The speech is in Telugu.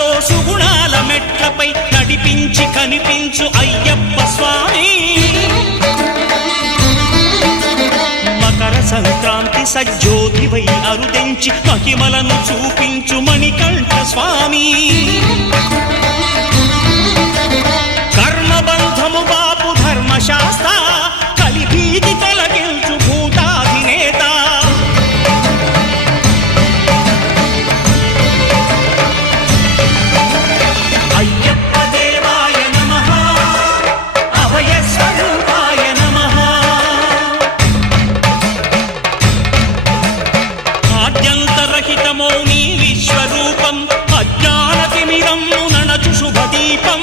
సుఖాలతో సుగుణాల మెట్లపై నడిపించి కనిపించు అయ్యప్ప స్వామి మకర సంక్రాంతి సజ్జోతివై అరుదెంచి మహిమలను చూపించు మణికంఠ స్వామి కర్మబంధము బాపు ధర్మశాస్త్ర కలిభీతి తొలగించు భూతాధినేత అయ్యప్ప దేవాయ నమః అభయ స్వరూపాయ నమః ఆద్యంతరహితమో నీ విశ్వరూపం అజ్ఞానతిమిరం నణచు శుభదీపం